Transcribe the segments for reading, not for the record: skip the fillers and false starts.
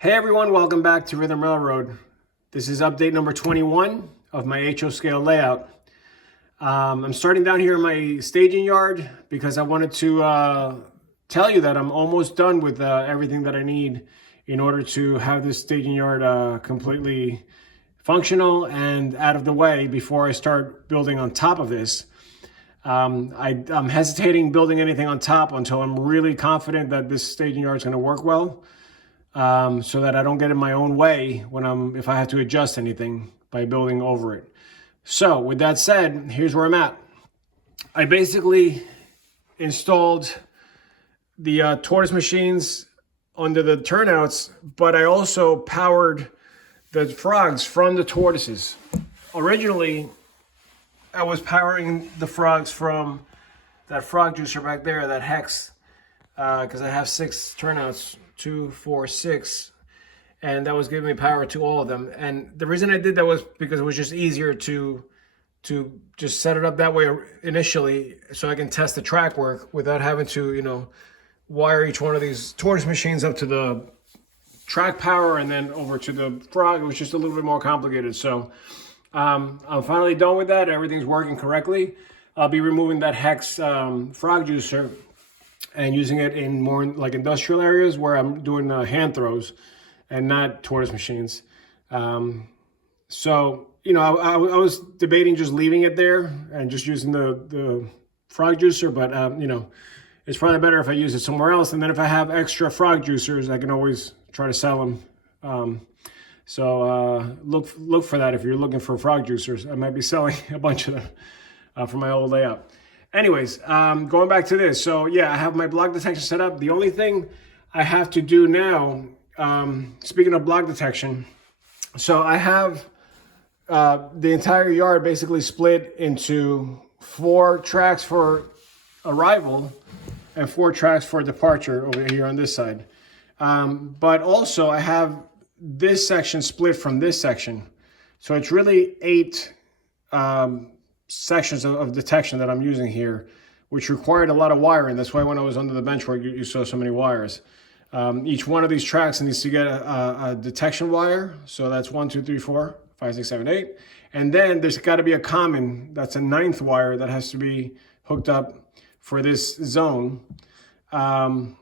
Hey everyone, welcome back to Rhythm Railroad. This is update number 21 of my HO scale layout. I'm starting down here in my staging yard because I wanted to tell you that I'm almost done with everything that I need in order to have this staging yard completely functional and out of the way before I start building on top of this. I'm hesitating building anything on top until I'm really confident that this staging yard is going to work well. So that I don't get in my own way if I have to adjust anything by building over it. So with that said, here's where I'm at. I basically installed the tortoise machines under the turnouts, but I also powered the frogs from the tortoises. Originally, I was powering the frogs from that frog juicer back there, that Hex, because I have 6 turnouts. 2, 4, 6, and that was giving me power to all of them. And the reason I did that was because it was just easier to just set it up that way initially, so I can test the track work without having to wire each one of these tortoise machines up to the track power and then over to the frog. It was just a little bit more complicated. So I'm finally done with that. Everything's working correctly. I'll be removing that Hex frog juicer and using it in more like industrial areas where I'm doing hand throws and not tortoise machines. So, I was debating just leaving it there and just using the frog juicer, but, it's probably better if I use it somewhere else. And then if I have extra frog juicers, I can always try to sell them. So look for that if you're looking for frog juicers. I might be selling a bunch of them for my old layout. Anyways, going back to this. So yeah, I have my block detection set up. The only thing I have to do now, speaking of block detection, so I have the entire yard basically split into 4 tracks for arrival and 4 tracks for departure over here on this side. But also I have this section split from this section. So it's really 8 sections of detection that I'm using here, which required a lot of wiring. That's why when I was under the bench work, you saw so many wires. Each one of these tracks needs to get a detection wire. So that's 1, 2, 3, 4, 5, 6, 7, 8. And then there's got to be a common, that's a 9th wire that has to be hooked up for this zone. And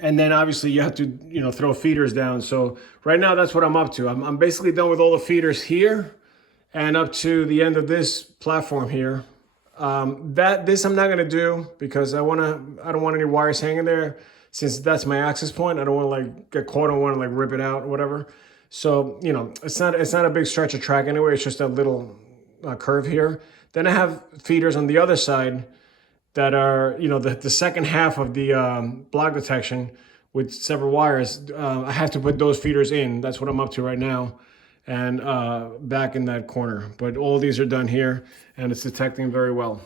then obviously you have to, throw feeders down. So right now that's what I'm up to. I'm basically done with all the feeders here and up to the end of this platform here. This I'm not gonna do because I don't want any wires hanging there, since that's my access point. I don't want to get caught. I don't want to rip it out or whatever. So it's not a big stretch of track anyway. It's just a little curve here. Then I have feeders on the other side that are the second half of the block detection with several wires. I have to put those feeders in. That's what I'm up to right now. And back in that corner. But all these are done here, and it's detecting very well.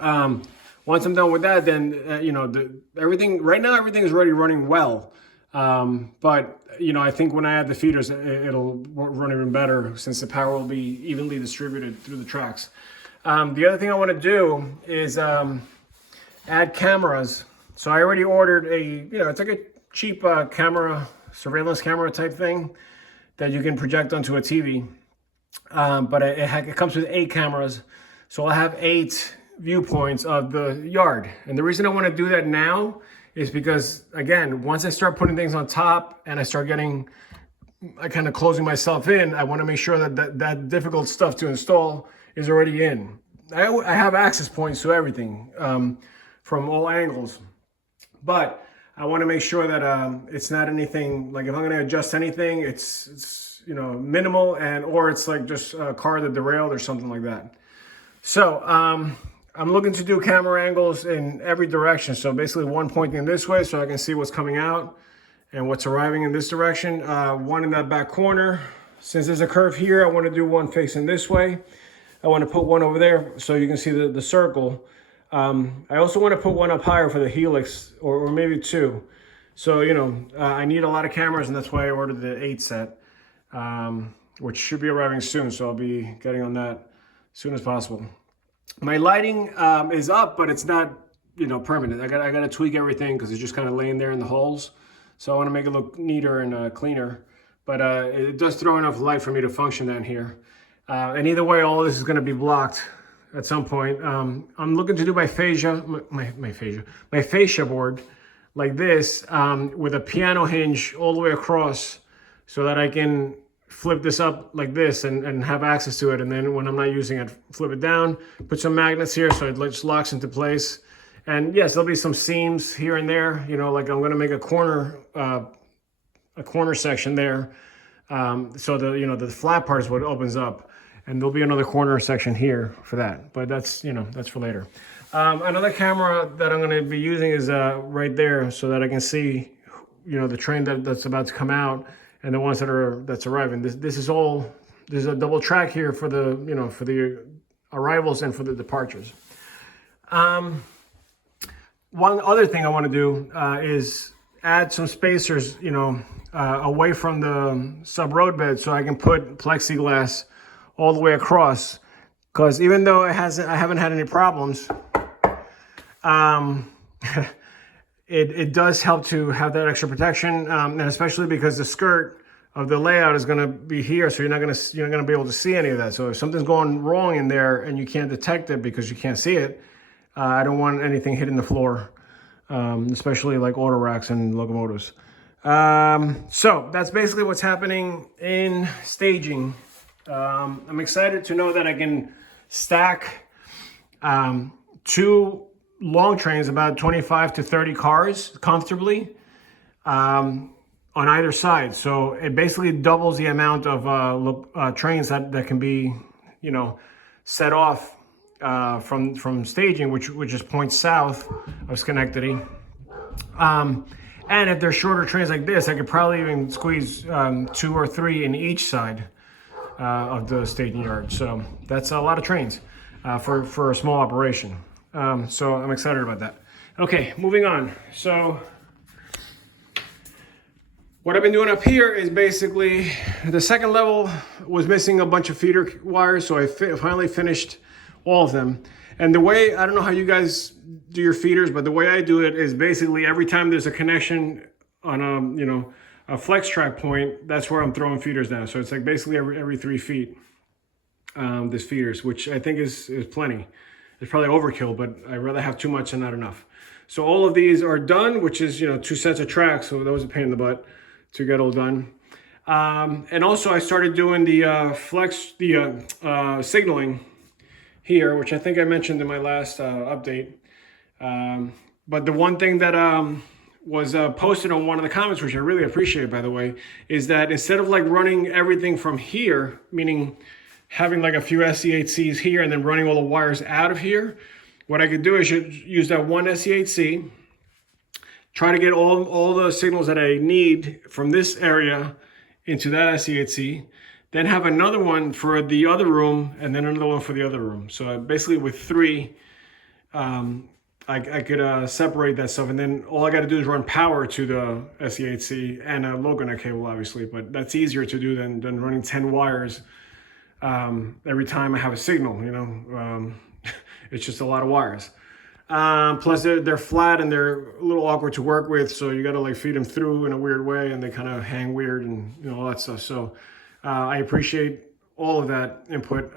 Once I'm done with that, then everything is already running well. But I think when I add the feeders, it'll run even better, since the power will be evenly distributed through the tracks. The other thing I want to do is add cameras. So I already ordered it's like a cheap surveillance camera type thing that you can project onto a TV. But it comes with 8 cameras. So I'll have 8 viewpoints of the yard. And the reason I want to do that now is because, again, once I start putting things on top and I start kind of closing myself in, I want to make sure that difficult stuff to install is already in. I have access points to everything from all angles. But I want to make sure that it's not anything, if I'm going to adjust anything, it's minimal, or it's just a car that derailed or something like that. So I'm looking to do camera angles in every direction. So basically one pointing this way so I can see what's coming out and what's arriving in this direction. One in that back corner. Since there's a curve here, I want to do one facing this way. I want to put one over there so you can see the circle. I also want to put one up higher for the helix, or maybe 2. So, I need a lot of cameras, and that's why I ordered the 8 set, which should be arriving soon. So I'll be getting on that as soon as possible. My lighting is up, but it's not, permanent. I got to tweak everything because it's just kind of laying there in the holes. So I want to make it look neater and cleaner. But it does throw enough light for me to function down here. And either way, all of this is going to be blocked at some point. I'm looking to do my fascia, my fascia board like this with a piano hinge all the way across, so that I can flip this up like this and have access to it. And then when I'm not using it, flip it down, put some magnets here so it just locks into place. And yes, there'll be some seams here and there, you know, like I'm going to make a corner section there. So the, you know, the flat part is what opens up, and there'll be another corner section here for that, but that's, you know, that's for later. Another camera that I'm going to be using is right there, so that I can see, you know, the train that's about to come out and the ones that's arriving. This is a double track here for the, you know, for the arrivals and for the departures. One other thing I want to do is add some spacers, you know, away from the sub road bed, so I can put plexiglass all the way across. Because even though I haven't had any problems, it does help to have that extra protection, and especially because the skirt of the layout is going to be here, so you're not going to be able to see any of that. So if something's going wrong in there and you can't detect it because you can't see it, I don't want anything hitting the floor, especially like auto racks and locomotives. So that's basically what's happening in staging. I'm excited to know that I can stack 2 long trains, about 25 to 30 cars comfortably on either side. So it basically doubles the amount of trains that can be, you know, set off from staging, which is points south of Schenectady. And if they're shorter trains like this, I could probably even squeeze 2 or 3 in each side of the staging yard. So that's a lot of trains for a small operation. So I'm excited about that. Okay, moving on. So what I've been doing up here is basically, the second level was missing a bunch of feeder wires, so I finally finished all of them. And the way, I don't know how you guys do your feeders, but the way I do it is basically every time there's a connection on a, you know, a flex track point, that's where I'm throwing feeders down. So it's like basically every 3 feet, there's feeders, which I think is plenty. It's probably overkill, but I'd rather have too much than not enough. So all of these are done, which is, you know, 2 sets of tracks. So that was a pain in the butt to get all done. And also I started doing the signaling here, which I think I mentioned in my last update. But the one thing that was posted on one of the comments, which I really appreciate, by the way, is that instead of like running everything from here, meaning having like a few SC8Cs here and then running all the wires out of here, what I could do is use that one SC8C, try to get all the signals that I need from this area into that SC8C, then have another one for the other room, and then another one for the other room. So basically with 3, I could separate that stuff, and then all I got to do is run power to the SC8C and a Logonet cable, obviously, but that's easier to do than running 10 wires every time I have a signal, you know. It's just a lot of wires. Plus they're flat and they're a little awkward to work with, so you got to like feed them through in a weird way, and they kind of hang weird and, you know, all that stuff. So I appreciate all of that input.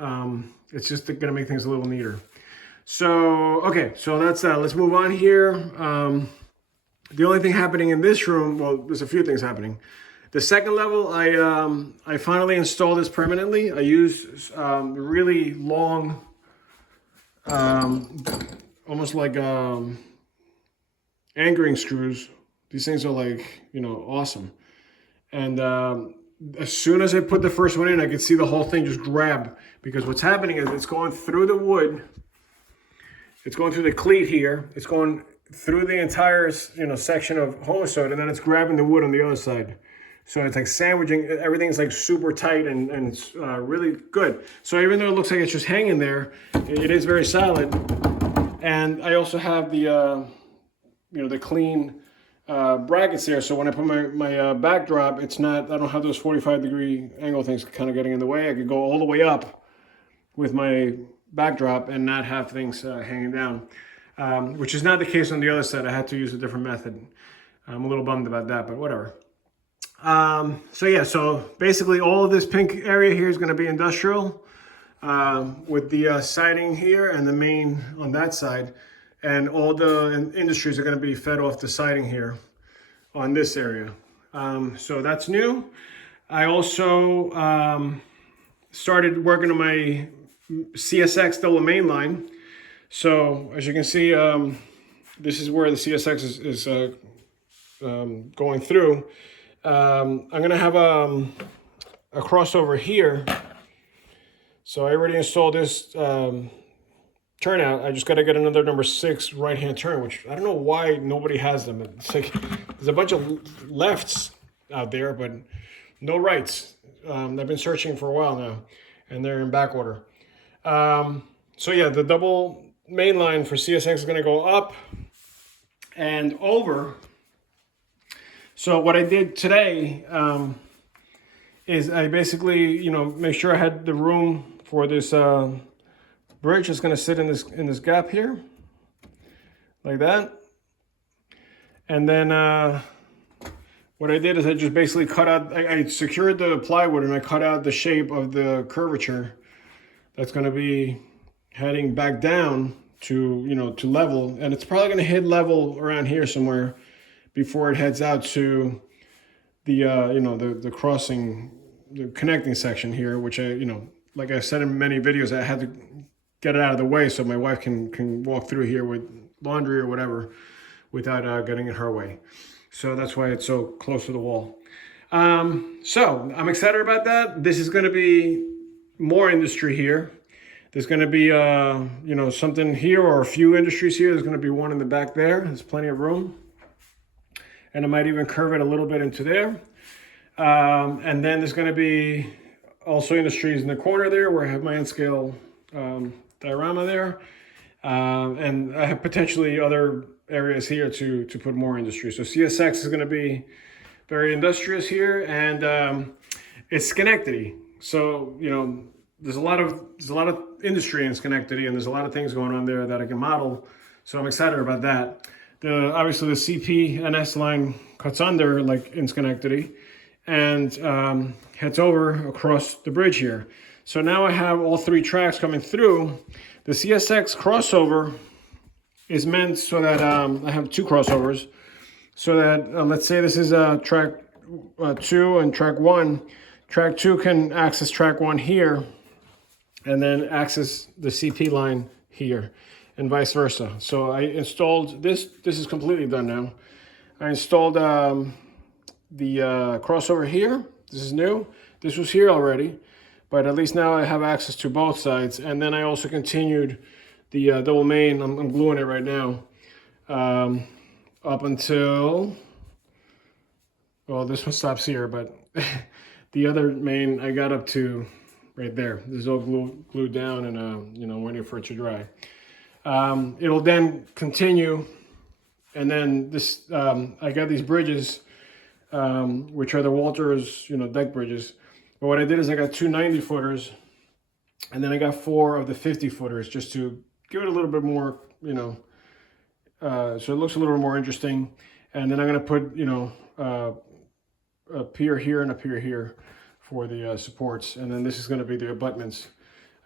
It's just going to make things a little neater. So, okay, so that's let's move on here. The only thing happening in this room, well, there's a few things happening. The second level, I finally installed this permanently. I use really long, almost like anchoring screws. These things are like, you know, awesome. And as soon as I put the first one in, I could see the whole thing just grab, because what's happening is it's going through the wood. It's going through the cleat here. It's going through the entire, you know, section of homostoid, and then it's grabbing the wood on the other side. So it's like sandwiching. Everything's like super tight and it's really good. So even though it looks like it's just hanging there, it is very solid. And I also have the, you know, the clean brackets there. So when I put my backdrop, it's not, I don't have those 45-degree angle things kind of getting in the way. I could go all the way up with my backdrop and not have things hanging down, which is not the case on the other side. I had to use a different method. I'm a little bummed about that, but whatever. So yeah, so basically all of this pink area here is going to be industrial, with the siding here and the main on that side, and all the industries are going to be fed off the siding here on this area. So that's new. I also started working on my CSX double main line. So as you can see, this is where the CSX is going through. I'm gonna have a crossover here. So I already installed this turnout. I just got to get another number 6 right-hand turn, which I don't know why nobody has them. It's like there's a bunch of lefts out there, but no rights. I've been searching for a while now, and they're in back order. So yeah, the double main line for CSX is going to go up and over. So what I did today is I basically, make sure I had the room for this bridge that's going to sit in this gap here, like that. And then what I did is I just basically cut out, I secured the plywood and I cut out the shape of the curvature that's going to be heading back down to, to level. And it's probably going to hit level around here somewhere before it heads out to the, the crossing, the connecting section here, which I, like I said in many videos, I had to get it out of the way so my wife can walk through here with laundry or whatever without getting in her way. So that's why it's so close to the wall. So I'm excited about that. This is going to be more industry here. There's going to be, something here or a few industries here. There's going to be one in the back there. There's plenty of room. And I might even curve it a little bit into there. And then there's going to be also industries in the corner there where I have my N-scale diorama there. And I have potentially other areas here to put more industry. So CSX is going to be very industrious here, and it's Schenectady. So, there's a lot of industry in Schenectady, and there's a lot of things going on there that I can model. So I'm excited about that. Obviously the CP NS line cuts under, like in Schenectady, and heads over across the bridge here. So now I have all 3 tracks coming through. The CSX crossover is meant so that I have 2 crossovers, so that let's say this is track 2 and track 1. Track 2 can access track 1 here, and then access the CP line here, and vice versa. So I installed this. This is completely done now. I installed the crossover here. This is new. This was here already, but at least now I have access to both sides. And then I also continued the double main. I'm gluing it right now, up until, well, this one stops here, but the other main I got up to right there. This is all glued down and waiting for it to dry. It'll then continue, and then this I got these bridges, which are the Walters deck bridges. But what I did is I got 2 90-footers, and then I got 4 of the 50-footers just to give it a little bit more, so it looks a little more interesting. And then I'm going to put a pier here and a pier here for the supports, and then this is going to be the abutments.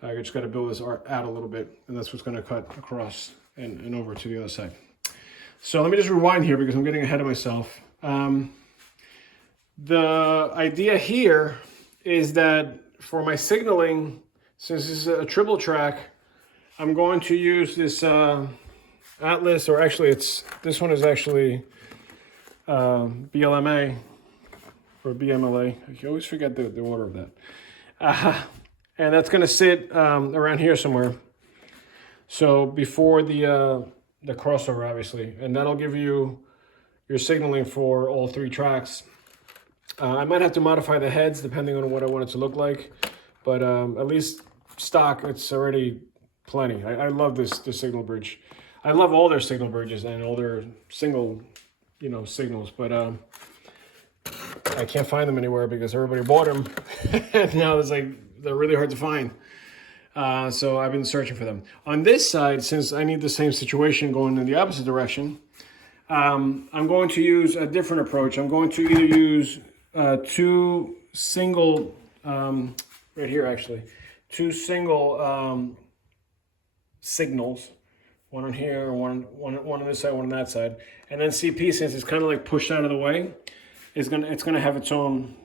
I just got to build this out a little bit, and that's what's going to cut across and over to the other side. So let me just rewind here because I'm getting ahead of myself. The idea here is that for my signaling, since this is a triple track, I'm going to use this Atlas, or actually this one is actually BLMA or BMLA. I always forget the order of that. And that's going to sit around here somewhere. So before the crossover, obviously, and that'll give you your signaling for all 3 tracks. I might have to modify the heads depending on what I want it to look like, but at least stock, it's already plenty. I love this signal bridge. I love all their signal bridges and all their single, signals, but I can't find them anywhere because everybody bought them, and now they're really hard to find. So I've been searching for them. On this side, since I need the same situation going in the opposite direction, I'm going to use a different approach. I'm going to either use two single, right here actually, two single signals, one on here, one on this side, one on that side, and then CP, since it's kind of like pushed out of the way, it's gonna have its own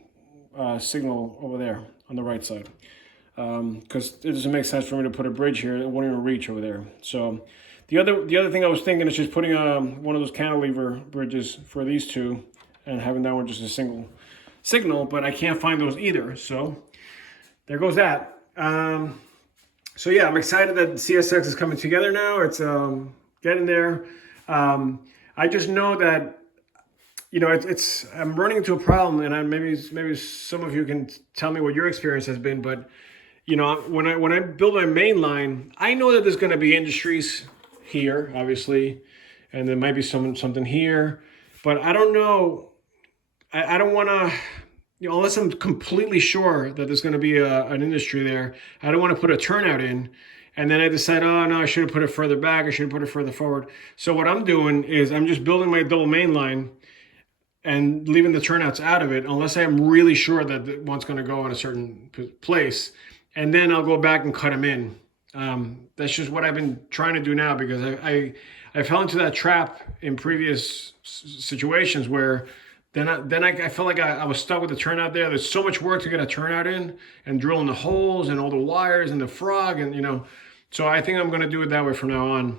signal over there on the right side, because it doesn't make sense for me to put a bridge here. It won't even reach over there. So the other thing I was thinking is just putting one of those cantilever bridges for these two, and having that one just a single signal. But I can't find those either. So there goes that. So yeah, I'm excited that CSX is coming together now. It's getting there. I just know that, you know, I'm running into a problem, and maybe some of you can tell me what your experience has been. But you know, when I build my main line, I know that there's going to be industries here, obviously, and there might be something here, but I don't know. I don't want to, you know, unless I'm completely sure that there's going to be an industry there. I don't want to put a turnout in, and then I decide, oh no, I should have put it further back. I should have put it further forward. So what I'm doing is I'm just building my double main line and leaving the turnouts out of it, unless I'm really sure that one's going to go in a certain place, and then I'll go back and cut them in. That's just what I've been trying to do now, because I fell into that trap in previous situations where then I felt like I was stuck with the turnout there. There's so much work to get a turnout in, and drilling the holes and all the wires and the frog, and you know, so I think I'm going to do it that way from now on.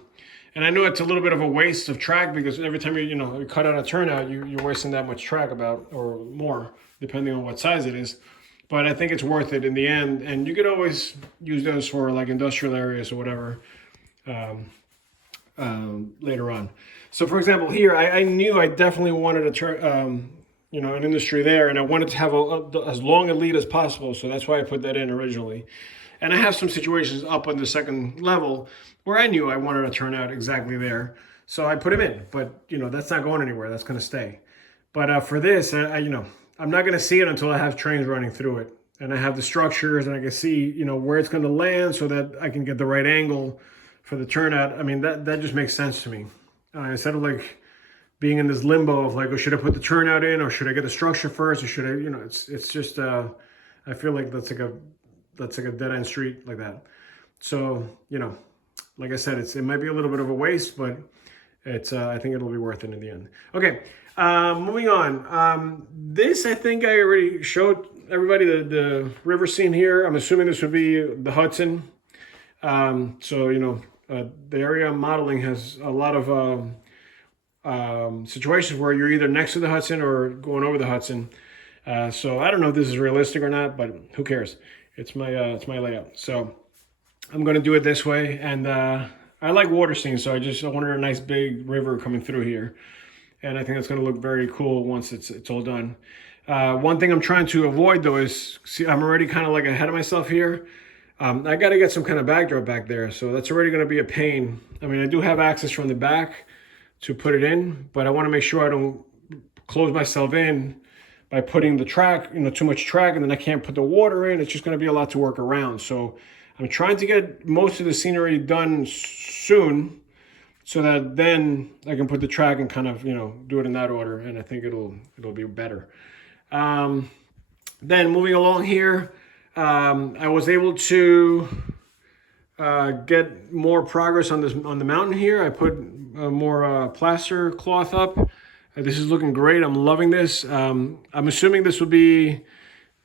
And I know it's a little bit of a waste of track, because every time you cut out a turnout, you're wasting that much track, about, or more, depending on what size it is. But I think it's worth it in the end, and you could always use those for like industrial areas or whatever later on. So, for example, here I knew I definitely wanted to turn, you know, an industry there, and I wanted to have as long a lead as possible. So that's why I put that in originally. And I have some situations up on the second level where I knew I wanted to turn out exactly there, so I put them in. But you know, that's not going anywhere. That's going to stay. But for this, you know, I'm not going to see it until I have trains running through it, and I have the structures, and I can see, you know, where it's going to land, so that I can get the right angle for the turnout. I mean, that just makes sense to me. Instead of like being in this limbo of like, oh, should I put the turnout in, or should I get the structure first, or should I, you know, it's just I feel like that's like a dead end street like that. So, you know, like I said, it might be a little bit of a waste, but it's I think it'll be worth it in the end. Okay. Moving on. This, I think I already showed everybody the river scene here. I'm assuming this would be the Hudson. So, you know, the area I'm modeling has a lot of situations where you're either next to the Hudson or going over the Hudson. So I don't know if this is realistic or not, but who cares? It's my layout. So I'm going to do it this way. And I like water scenes, so I wanted a nice big river coming through here. And I think that's going to look very cool once it's all done. One thing I'm trying to avoid, though, is, see, I'm already kind of like ahead of myself here. I got to get some kind of backdrop back there, so that's already going to be a pain. I mean, I do have access from the back to put it in, but I want to make sure I don't close myself in by putting the track, you know, too much track, and then I can't put the water in. It's just going to be a lot to work around. So I'm trying to get most of the scenery done soon, so that then I can put the track and kind of, you know, do it in that order, and I think it'll be better. Then moving along here, I was able to get more progress on the mountain here. I put more plaster cloth up. This is looking great. I'm loving this. I'm assuming this would be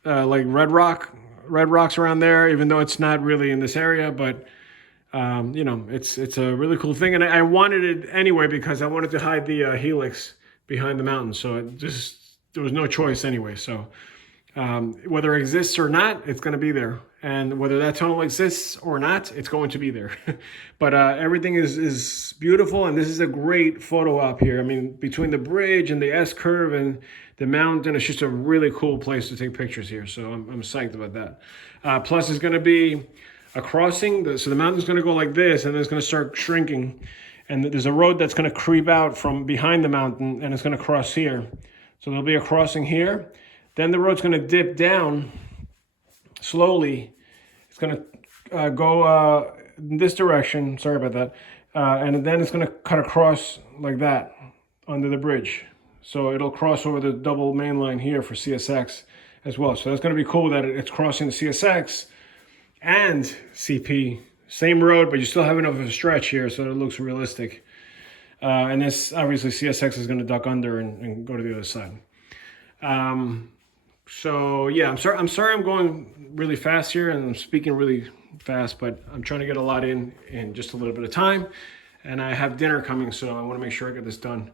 like red rocks around there, even though it's not really in this area, but you know, it's a really cool thing, and I wanted it anyway because I wanted to hide the helix behind the mountain. So there was no choice anyway. So whether it exists or not, it's going to be there, and whether that tunnel exists or not, it's going to be there. But everything is beautiful, and this is a great photo op here. I mean, between the bridge and the S curve and the mountain, it's just a really cool place to take pictures here. So I'm psyched about that. Plus, it's going to be a crossing. So the mountain's going to go like this, and then it's going to start shrinking. And there's a road that's going to creep out from behind the mountain, and it's going to cross here. So there'll be a crossing here. Then the road's going to dip down slowly. It's going to go in this direction. Sorry about that. And then it's going to cut across like that. under the bridge. So it'll cross over the double main line here for CSX as well. So that's going to be cool that it's crossing the CSX and CP. Same road, but you still have enough of a stretch here so it looks realistic. And this, obviously, CSX is going to duck under and go to the other side. So yeah, I'm sorry I'm going really fast here and I'm speaking really fast, but I'm trying to get a lot in just a little bit of time. And I have dinner coming, so I want to make sure I get this done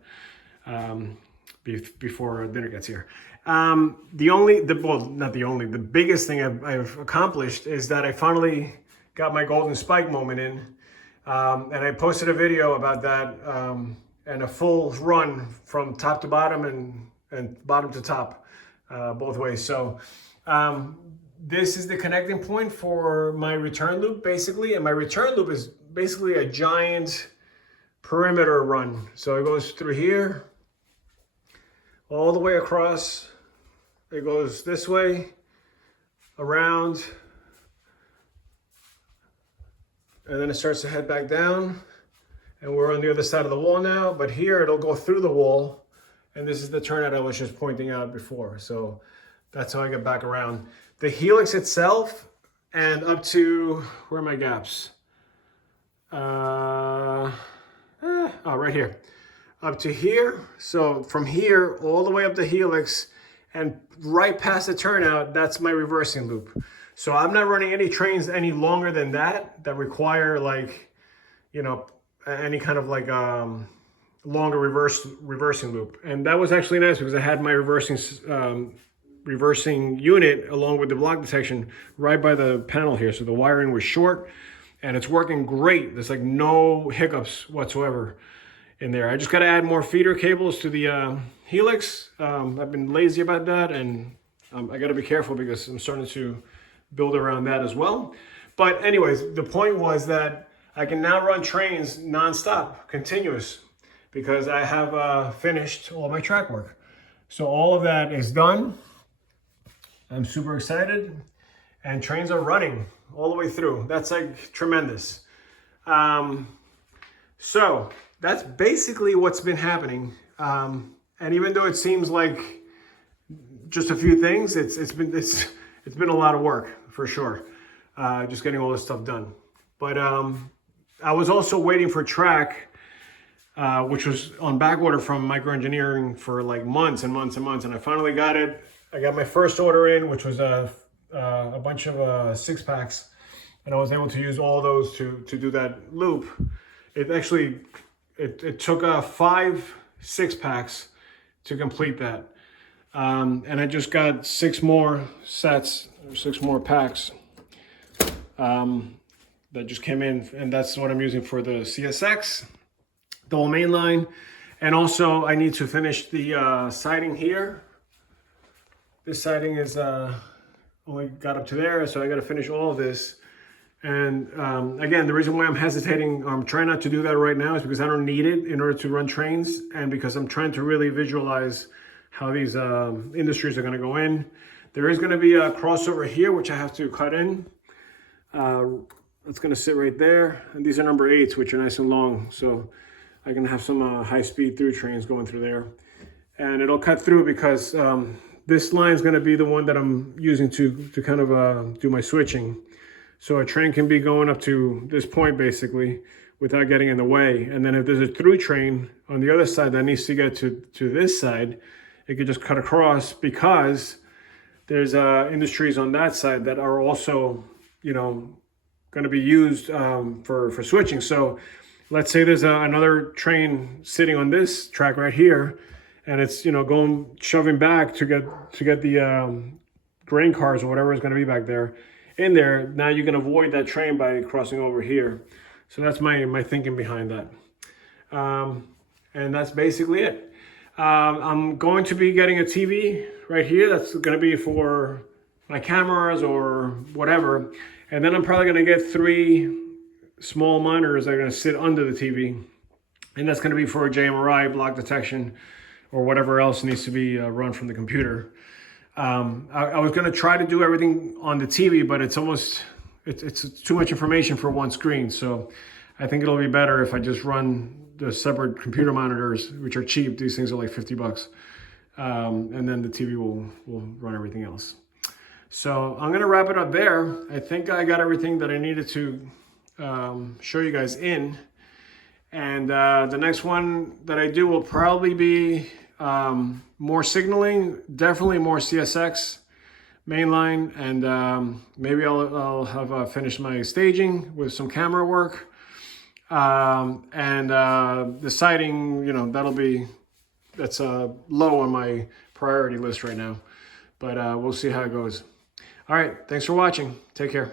before dinner gets here. The biggest thing I've accomplished is that I finally got my golden spike moment in. And I posted a video about that and a full run from top to bottom and bottom to top, both ways. So this is the connecting point for my return loop, basically. And my return loop is basically a giant perimeter run. So it goes through here, all the way across. It goes this way, around, and then it starts to head back down. And we're on the other side of the wall now, but here it'll go through the wall. And this is the turnout I was just pointing out before. So that's how I get back around. The helix itself and up to, where are my gaps? Right here. Up to here. So from here all the way up the helix and right past the turnout, that's my reversing loop. So I'm not running any trains any longer than that require, like, you know, any kind of like longer reversing loop. And that was actually nice because I had my reversing unit along with the block detection right by the panel here. So the wiring was short and it's working great. There's like no hiccups whatsoever in there. I just got to add more feeder cables to the helix. I've been lazy about that, and I got to be careful because I'm starting to build around that as well. But anyways, the point was that I can now run trains nonstop, continuous, because I have finished all my track work. So all of that is done. I'm super excited, and trains are running all the way through. That's like tremendous. So that's basically what's been happening. And even though it seems like just a few things, it's been a lot of work for sure. Just getting all this stuff done. But I was also waiting for track, which was on back order from Microengineering for like months and months and months. And I finally got it. I got my first order in, which was a bunch of 6-packs. And I was able to use all those to do that loop. It actually, it took 5 6-packs to complete that. And I just got 6 more sets, 6 more packs that just came in. And that's what I'm using for the CSX, the whole main line. And also I need to finish the siding here. This siding is only got up to there, so I got to finish all of this. And again, the reason why I'm hesitating, I'm trying not to do that right now, is because I don't need it in order to run trains, and because I'm trying to really visualize how these industries are going to go in. There is going to be a crossover here, which I have to cut in. It's going to sit right there. And these are number 8s, which are nice and long. So I can have some high-speed through trains going through there. And it'll cut through because this line is going to be the one that I'm using to kind of do my switching. So a train can be going up to this point basically without getting in the way. And then if there's a through train on the other side that needs to get to this side, it could just cut across, because there's industries on that side that are also, you know, going to be used for switching. So let's say there's another train sitting on this track right here, and it's, you know, shoving back to get the grain cars or whatever is going to be back there in there. Now you can avoid that train by crossing over here. So that's my thinking behind that. And that's basically it. I'm going to be getting a TV right here. That's going to be for my cameras or whatever. And then I'm probably going to get 3 small monitors that are going to sit under the TV. And that's going to be for JMRI, block detection, or whatever else needs to be run from the computer. I was going to try to do everything on the TV, but it's too much information for one screen. So I think it'll be better if I just run the separate computer monitors, which are cheap. These things are like 50 bucks. And then the TV will run everything else. So I'm gonna wrap it up there. I think I got everything that I needed to show you guys in. And the next one that I do will probably be more signaling, definitely more CSX mainline, and maybe I'll have finished my staging with some camera work. And the sighting, you know, that's low on my priority list right now, but we'll see how it goes. All right, thanks for watching. Take care.